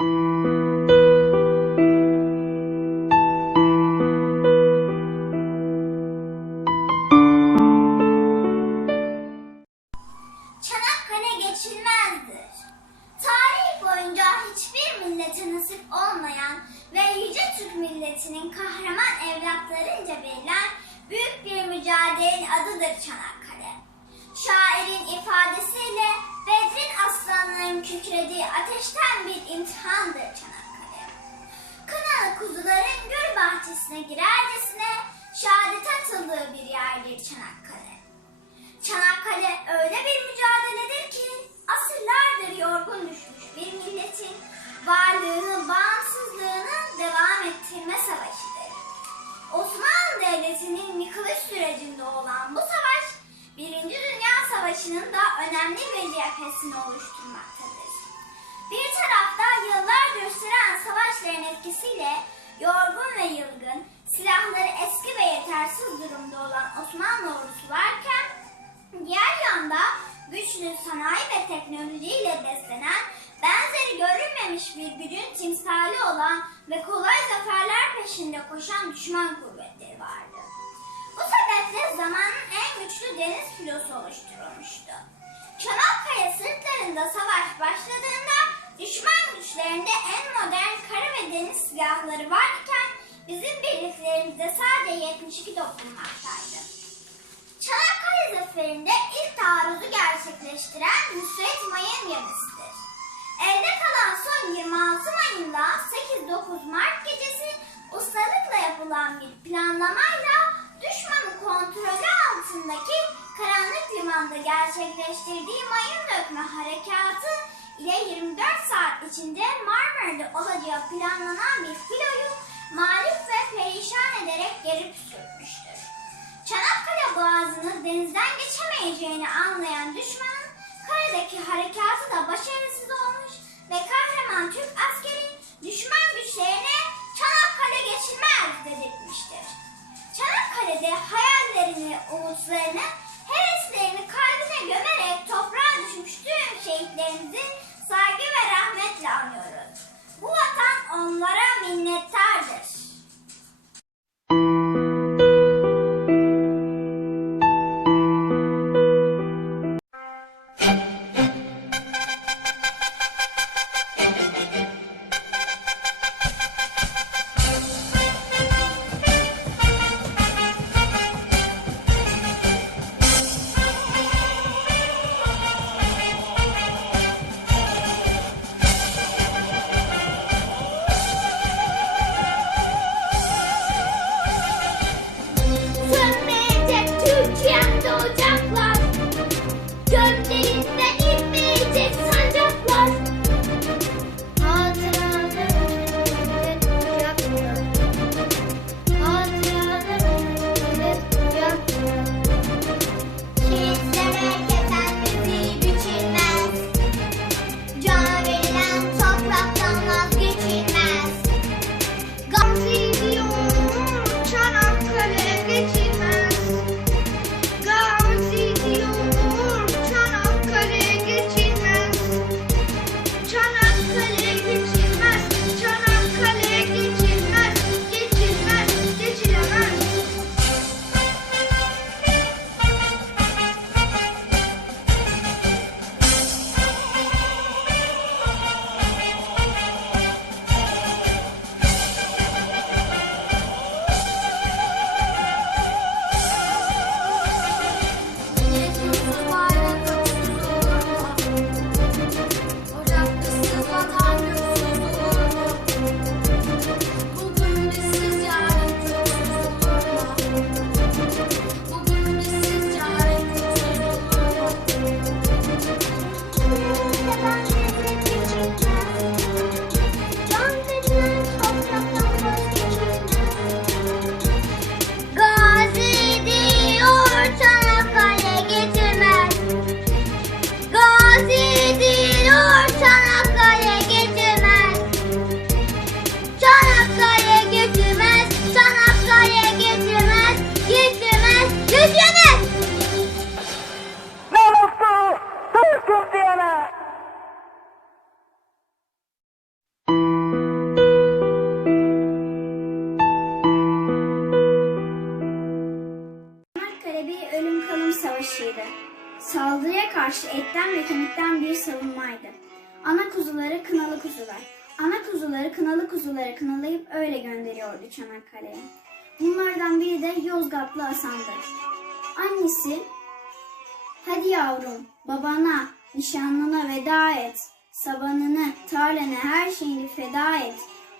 Çanakkale cephesini oluşturmaktadır. Bir tarafta yıllardır süren savaşların etkisiyle yorgun ve yılgın, silahları eski ve yetersiz durumda olan Osmanlı ordusu varken, diğer yanda güçlü sanayi ve teknolojiyle beslenen, benzeri görülmemiş bir gücün timsali olan ve kolay zaferler peşinde koşan düşman kuvvetleri vardı. Bu sebeple zamanın en güçlü deniz filosu oluşturulmuştu. Çanakkale sırtlarında savaş başladığında düşman güçlerinde en modern kara ve deniz silahları varken bizim birliklerimizde sadece 72 top bulunmaktaydı. Çanakkale Zaferi'nde ilk taarruzu gerçekleştiren Nusret Mayın gemisidir. Elde kalan son 26 Mayın'da 8-9 Mart gecesi ustalıkla yapılan bir planlamayla düşmanın kontrolü altındaki karanlık limanda gerçekleştirdiği mayın dökme harekatı ile 24 saat içinde Marmara'da olacağı planlanan bir filoyu mağlup ve perişan ederek geri püskürtmüştür. Çanakkale Boğazı'nı denizden geçemeyeceğini anlayan düşmanın karadaki harekatı da başarısız olmuş ve kahraman Türk askeri düşman güçlerine Çanakkale geçilmez dedirtmiştir. Çanakkale'de hayallerini, umutlarını, heveslerini kalbine gömerek toprağa düşmüş tüm şehitlerimizi saygı ve rahmetle anıyoruz. Bu vatan onlara minnettardır. Kemikten bir savunmaydı. Ana kuzuları kınalı kuzular. Ana kuzuları kınalı kuzuları kınalayıp öyle gönderiyordu Çanakkale'ye. Bunlardan biri de Yozgatlı Hasan'dı. Annesi, hadi yavrum babana, nişanlına veda et. Sabanını, tarlanı, her şeyini feda et.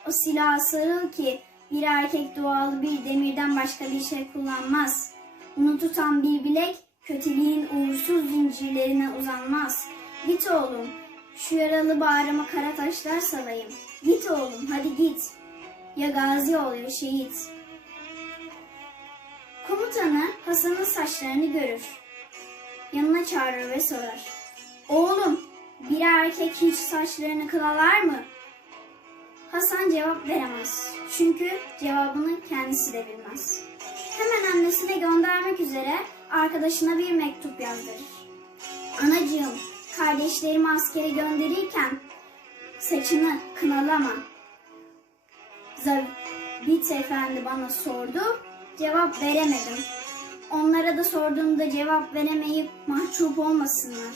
O silaha sarıl ki bir erkek doğalı bir demirden başka bir şey kullanmaz. Bunu tutan bir bilek kötülüğün uğursuz zincirlerine uzanmaz. Git oğlum, şu yaralı bağrıma kara taşlar salayım. Git oğlum, hadi git. Ya gazi ol ya şehit. Komutanı Hasan'ın saçlarını görür. Yanına çağırır ve sorar. Oğlum, bir erkek hiç saçlarını kılalar mı? Hasan cevap veremez. Çünkü cevabını kendisi de bilmez. Hemen annesine göndermek üzere arkadaşına bir mektup yazdırır. Anacığım, kardeşlerimi askere gönderirken saçını kınalama. Zabit efendi bana sordu, cevap veremedim. Onlara da sorduğumda cevap veremeyip mahcup olmasınlar.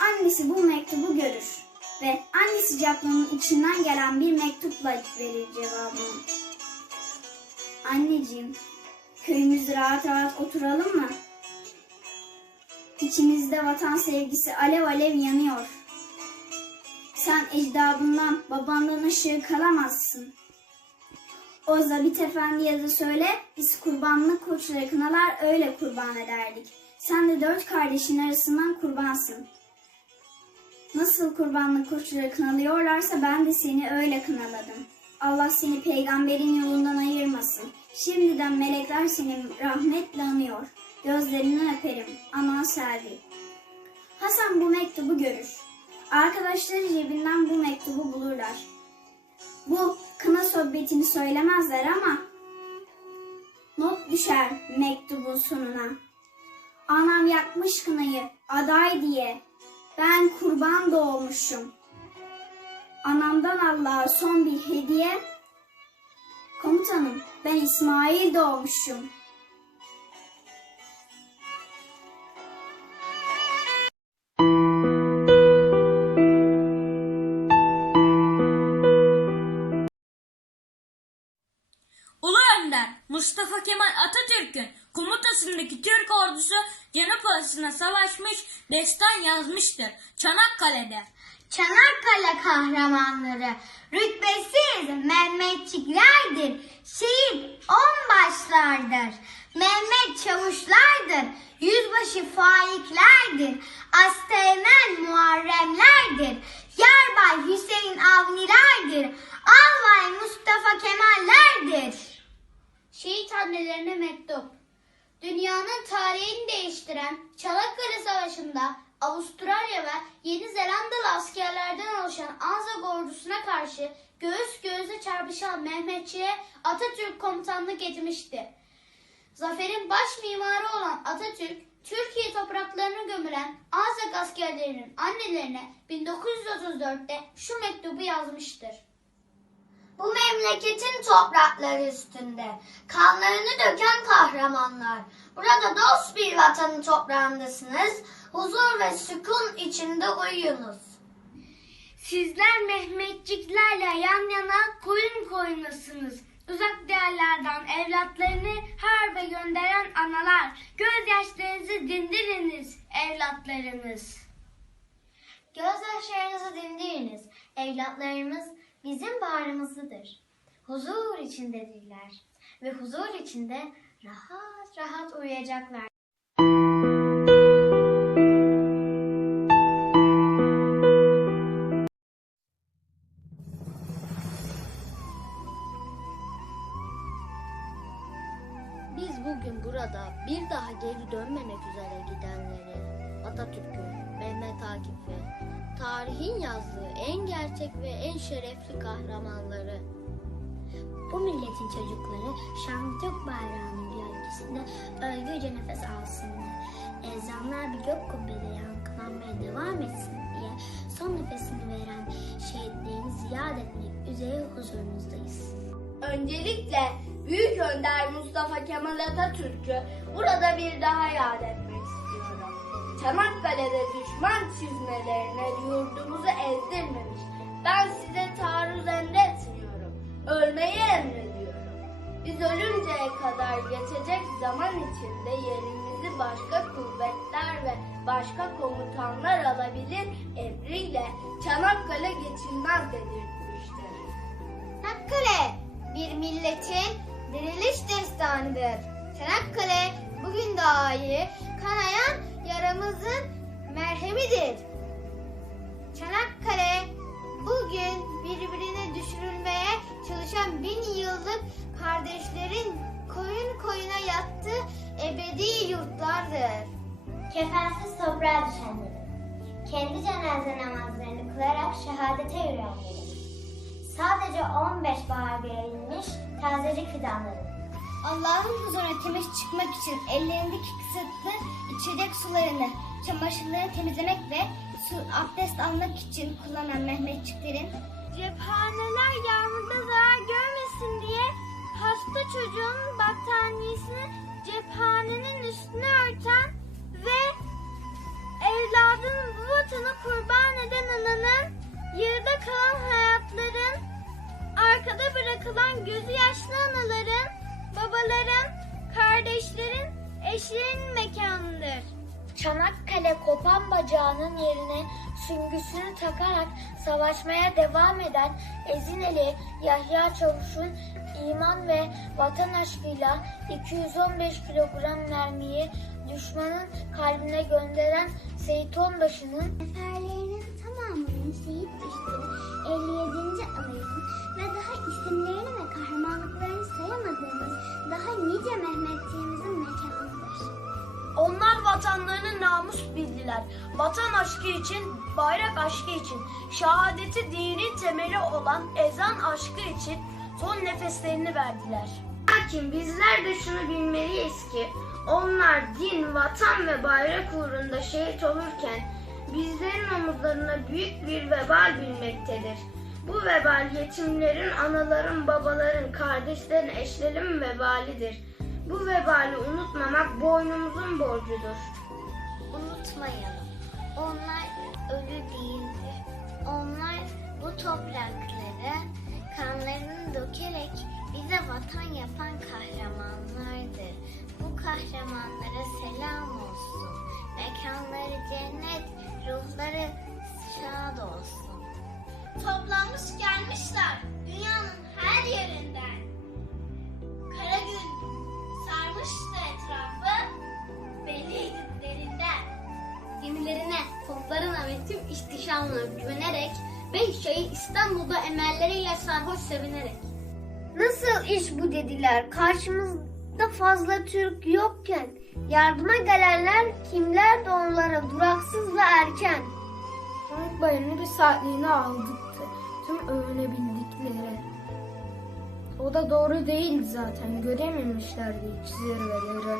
Annesi bu mektubu görür ve anne sıcaklığının içinden gelen bir mektupla verir cevabını. Anneciğim, köyümüzde rahat rahat oturalım mı? İçimizde vatan sevgisi alev alev yanıyor. Sen ecdadından, babandan ışığı kalamazsın. O zabit efendiye de söyle, biz kurbanlık koçları kınalar öyle kurban ederdik. Sen de dört kardeşin arasından kurbansın. Nasıl kurbanlık koçları kınalıyorlarsa ben de seni öyle kınaladım. Allah seni peygamberin yolundan ayırmasın. Şimdiden melekler seni rahmetle anıyor. Gözlerinden öperim. Aman Selvi. Hasan bu mektubu görür. Arkadaşları cebinden bu mektubu bulurlar. Bu kına sohbetini söylemezler ama not düşer mektubun sonuna. Anam yakmış kınayı aday diye ben kurban doğmuşum. Anamdan Allah'a son bir hediye. Komutanım ben İsmail doğmuşum. Ulu Önder Mustafa Kemal Atatürk'ün komutasındaki Türk ordusu Cenap arasına savaşmış, destan yazmıştır. Çanakkale'de. Çanakkale kahramanları rütbesiz Mehmetçiklerdir. Şehit onbaşlardır. Mehmet çavuşlardır. Yüzbaşı faiklerdir. Asteğmen muharremlerdir. Yarbay Hüseyin Avnilerdir. Albay Mustafa Kemallerdir. Şehit annelerine mektup. Dünyanın tarihini değiştiren Çanakkale Savaşı'nda Avustralya ve Yeni Zelandalı askerlerden oluşan Anzak ordusuna karşı göğüs göğüse çarpışan Mehmetçiğe Atatürk komutanlık etmişti. Zaferin baş mimarı olan Atatürk, Türkiye topraklarına gömülen Anzak askerlerinin annelerine 1934'te şu mektubu yazmıştır. Bu memleketin toprakları üstünde kanlarını döken kahramanlar. Burada dost bir vatanın toprağındasınız. Huzur ve sükun içinde uyuyunuz. Sizler Mehmetçiklerle yan yana koyun koyunlasınız. Uzak diyarlardan evlatlarını harbe gönderen analar. Gözyaşlarınızı dindiriniz evlatlarınız. Gözyaşlarınızı dindiriniz. Evlatlarımız bizim bağrımızdadır. Huzur içindedirler ve huzur içinde rahat rahat uyuyacaklar. Biz bugün burada bir daha geri dönmemek üzere gidenleri, Atatürk'ü, Mehmet Akif ve tarihin yazdığı en gerçek ve en şerefli kahramanları, Bu milletin çocukları şanlı Türk bayrağının gölgesinde özgürce nefes alsınlar. Ezanlar bir gök kubbede yankılanmaya devam etsin diye son nefesini veren şehitlerini ziyade etmek üzere huzurunuzdayız. Öncelikle Büyük Önder Mustafa Kemal Atatürk'ü burada bir daha yad etmek. Çanakkale'de düşman çizmelerine yurdumuzu ezdirmemiş. Ben size taarruz emretmiyorum. Ölmeyi emrediyorum. Biz ölünceye kadar geçecek zaman içinde yerimizi başka kuvvetler ve başka komutanlar alabilir emriyle Çanakkale geçilmez dedirtmiştir. Çanakkale bir milletin diriliş destanıdır. Çanakkale bugün dahi kanayan yaramızın merhemidir. Çanakkale bugün birbirine düşürülmeye çalışan bin yıllık kardeşlerin koyun koyuna yattığı ebedi yurtlardır. Kefensiz toprağa düşenlerin, kendi cenaze namazlarını kılarak şehadete yürüyenlerin, sadece 15 bahar verilmiş tazecik fidanların, Allah'ın huzuruna temiz çıkmak için ellerindeki kısıtlı içecek sularını, çamaşırlarını temizlemek ve su abdest almak için kullanan Mehmetçiklerin cephaneler yağmurda zarar görmesin diye hasta çocuğun battaniyesini cephanenin üstüne örten ve evladın bu vatanı kurban eden ananın yarıda kalan hayatların arkada bırakılan gözü yaşlı anaların, babaların, kardeşlerin, eşlerin mekanıdır. Çanakkale kopan bacağının yerine süngüsünü takarak savaşmaya devam eden Ezineli Yahya Çavuş'un iman ve vatan aşkıyla 215 kilogram mermiyi düşmanın kalbine gönderen Seyit Onbaşı'nın Neferlerinin tamamının şehit düştüğü 57. alayın ve daha isimlerini ve kahramanlıklarını sayamadığımız daha nice. Onlar vatanlarını namus bildiler. Vatan aşkı için, bayrak aşkı için, şehadeti dini temeli olan ezan aşkı için son nefeslerini verdiler. Lakin bizler de şunu bilmeliyiz ki onlar din, vatan ve bayrak uğrunda şehit olurken bizlerin omuzlarına büyük bir vebal bilmektedir. Bu vebal yetimlerin, anaların, babaların, kardeşlerin, eşlerin vebalidir. Bu vebali unutmamak boynumuzun borcudur. Unutmayalım. Onlar ölü değildi. Onlar bu toprakları kanlarını dökerek bize vatan yapan kahramanlardır. Bu kahramanlara selam olsun. Mekanları cennet, ruhları şad olsun. Toplanmış gelmişler dünyanın her yerinden. Kara gün sarmıştı etrafı, belliydi derinden. Gemilerine, toplarına ve tüm ihtişamına güvenerek beş çayı İstanbul'da emelleriyle sarhoş sevinerek. Nasıl iş bu dediler. Karşımızda fazla Türk yokken yardıma gelenler kimler de onlara duraksız ve erken. Sanık bayramı bir saatliğine aldıktı. Tüm övünebildikleri. O da doğru değildi zaten. Görememişlerdi hiç zirveleri.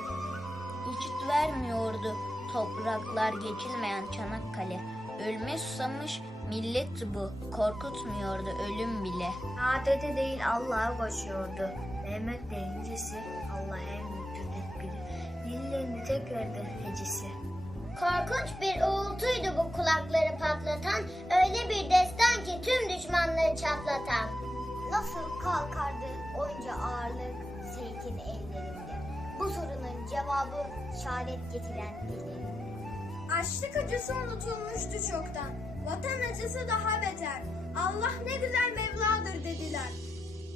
Geçit vermiyordu topraklar geçilmeyen Çanakkale. Ölme susamış millet bu, korkutmuyordu ölüm bile. Adete değil Allah'a koşuyordu. Mehmet de incisi Allah en büyüktür biri. Dillerini tekrardı hecisi. Korkunç bir uğultuydu bu kulakları patlatan, öyle bir destan ki tüm düşmanları çatlatan. Nasıl kalkardı onca ağırlık Seyit'in ellerinde? Bu sorunun cevabı şehadet getiren dili. Açlık acısı unutulmuştu çoktan. Vatan acısı daha beter. Allah ne güzel Mevladır dediler.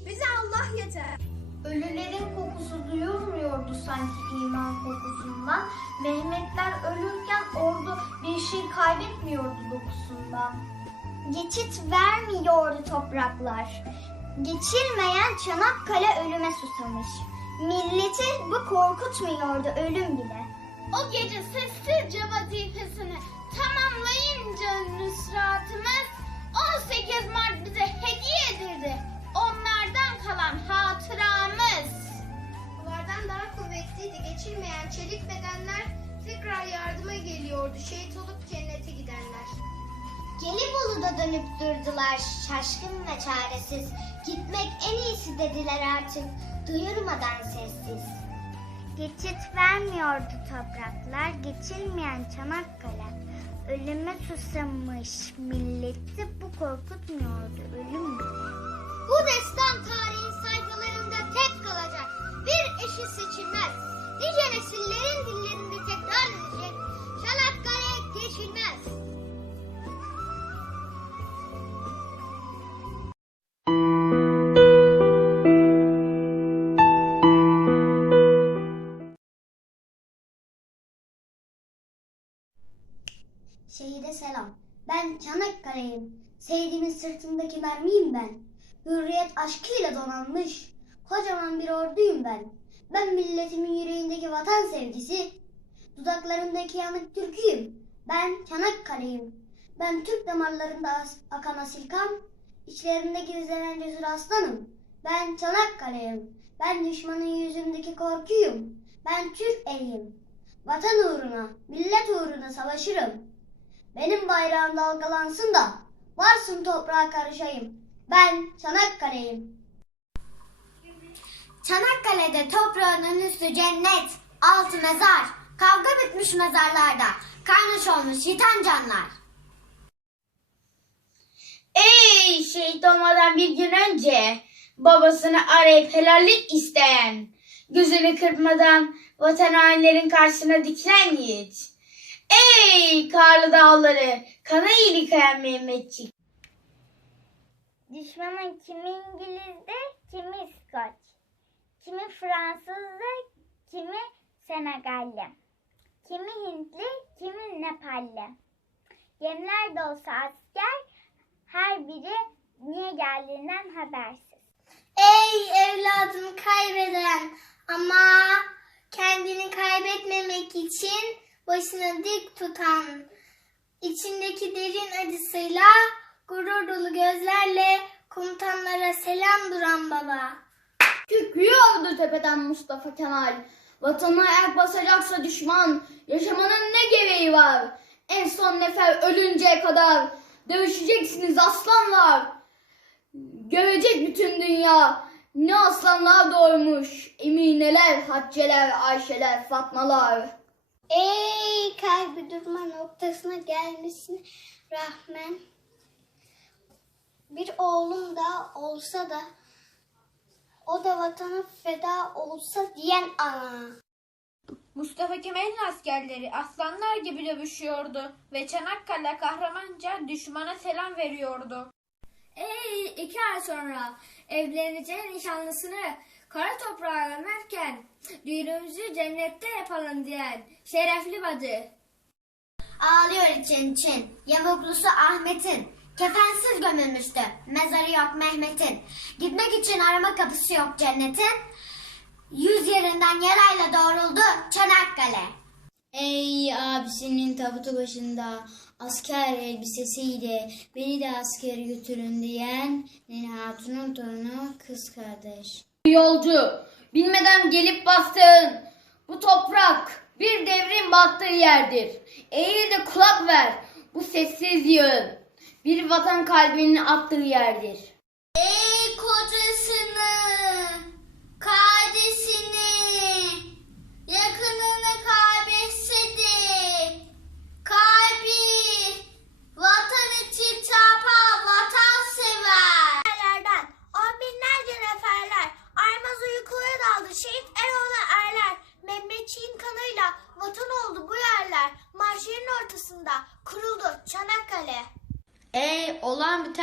Bize Allah yeter. Ölülerin kokusu duyulmuyordu sanki iman kokusundan. Mehmetler ölürken ordu bir şey kaybetmiyordu dokusundan. Geçit vermiyordu topraklar. Geçilmeyen Çanakkale ölüme susamış. Milleti bu korkutmuyordu ölüm bile. O gece sessizce vazifesini tamamlayınca nüsratımız 18 Mart bize hediye edildi. Onlardan kalan hatıramız. Bunlardan daha kuvvetliydi. Geçilmeyen çelik bedenler tekrar yardıma geliyordu. Şehit olup cennete gidenler. Gelibolu'da dönüp durdular şaşkın ve çaresiz. Gitmek en iyisi dediler artık duyurmadan sessiz. Geçit vermiyordu topraklar, geçilmeyen Çanakkale. Ölüme susamış milleti bu korkutmuyordu ölüm bile. Bu destan tarihin sayfalarında tek kalacak. Bir eşi seçilmez. Nice nesillerin dillerinde tekrar edecek. Çanakkale geçilmez. Sevdiğimin sırtındaki mermiyim ben. Hürriyet aşkıyla donanmış. Kocaman bir orduyum ben. Ben milletimin yüreğindeki vatan sevgisi. Dudaklarındaki yanık türküyüm. Ben Çanakkale'yim. Ben Türk damarlarında akan asil kan. İçlerinde gizlenen cesur aslanım. Ben Çanakkale'yim. Ben düşmanın yüzündeki korkuyum. Ben Türk eriyim. Vatan uğruna, millet uğruna savaşırım. Benim bayrağım dalgalansın da varsın toprağa karışayım. Ben Çanakkale'yim. Çanakkale'de toprağının üstü cennet, altı mezar. Kavga bitmiş mezarlarda, karnış olmuş yitan canlar. Ey şehit olmadan bir gün önce babasını arayıp helallik isteyen, gözünü kırpmadan vatan hainlerin karşısına dikilen yiğit. Ey karlı dağları, kana iyilik kayan Mehmetçik. Düşmanın kimi İngiliz'de, kimi İskoç, kimi Fransız'da, kimi Senegalli, kimi Hintli, kimi Nepalli. Gemiler de olsa asker, her biri niye geldiğinden habersiz. Ey evladını kaybeden ama kendini kaybetmemek için başını dik tutan, içindeki derin acısıyla gurur dolu gözlerle komutanlara selam duran baba. Kükrüyordu tepeden Mustafa Kemal. Vatana ayak basacaksa düşman, yaşamanın ne gereği var? En son nefer ölünceye kadar dövüşeceksiniz aslanlar. Görecek bütün dünya ne aslanlar doğurmuş. Emineler, Haticeler, Ayşeler, Fatmalar. Ey kalbi durma noktasına gelmesine rağmen bir oğlum da olsa da o da vatana feda olsa diyen ana. Mustafa Kemal'in askerleri aslanlar gibi dövüşüyordu ve Çanakkale kahramanca düşmana selam veriyordu. Ey iki ay sonra evleneceğin nişanlısını kara toprağa gömerken düğünümüzü cennette yapalım diyen şerefli bacı. Ağlıyor için için yavuklusu Ahmet'in. Kefensiz gömülmüştü. Mezarı yok Mehmet'in. Gitmek için arama kapısı yok cennetin. Yüz yerinden yarayla doğruldu Çanakkale. Ey abisinin tabutu başında asker elbisesiyle beni de askere götürün diyen Nene Hatun'un torunu kız kardeş. Yolcu, bilmeden gelip bastığın bu toprak bir devrin battığı yerdir. Eğil de kulak ver bu sessiz yığın. Bir vatan kalbinin attığı yerdir. Ey kocasını, kardeşini,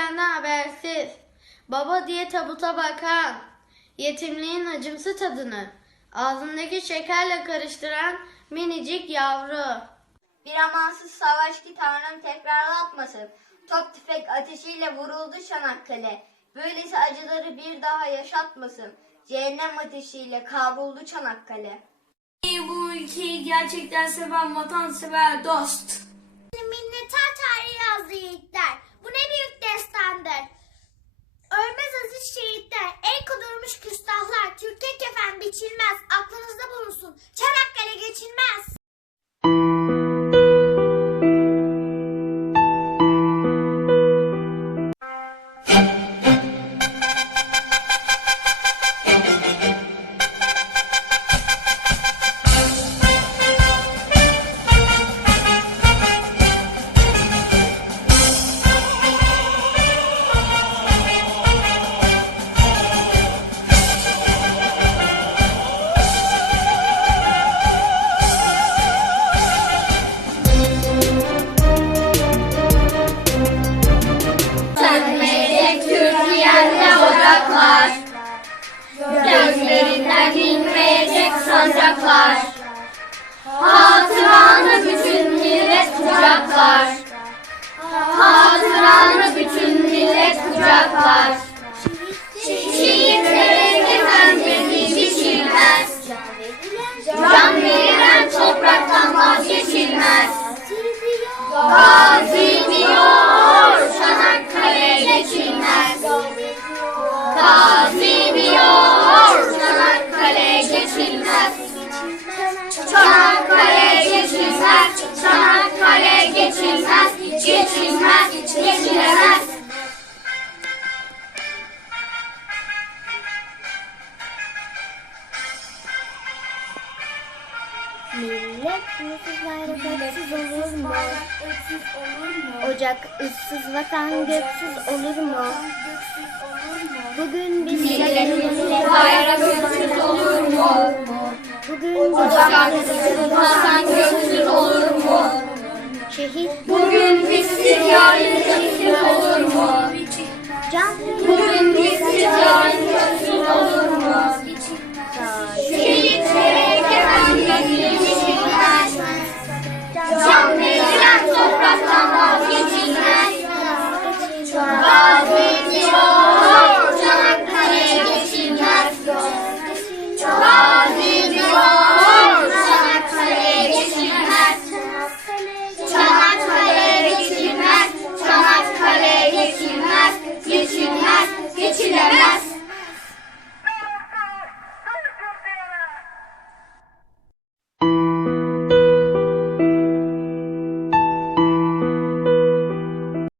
olan bitenden habersiz, baba diye tabuta bakan, yetimliğin acımsı tadını, ağzındaki şekerle karıştıran minicik yavru. Bir amansız savaş ki Tanrım tekrarlatmasın. Top tüfek ateşiyle vuruldu Çanakkale. Böylesi acıları bir daha yaşatmasın. Cehennem ateşiyle kavruldu Çanakkale. Bu ülkeyi gerçekten seven vatansever dost. Minnettar tarihi yazdı yiğitler. Bu ne büyük destandır. Ölmez aziz şehitler, el kudurmuş küstahlar, Türkiye kefen biçilmez, aklınızda bulunsun. Çanakkale geçilmez. Vatan göksüz olur mu? Bugün biz Milletimiz bayrak öksüz olur mu? Bugün Ocaksız vatan göksüz olur mu? şehit Bugün bizsiz yarın göksüz olur mu? can Bugün bizsiz yarın göksüz olur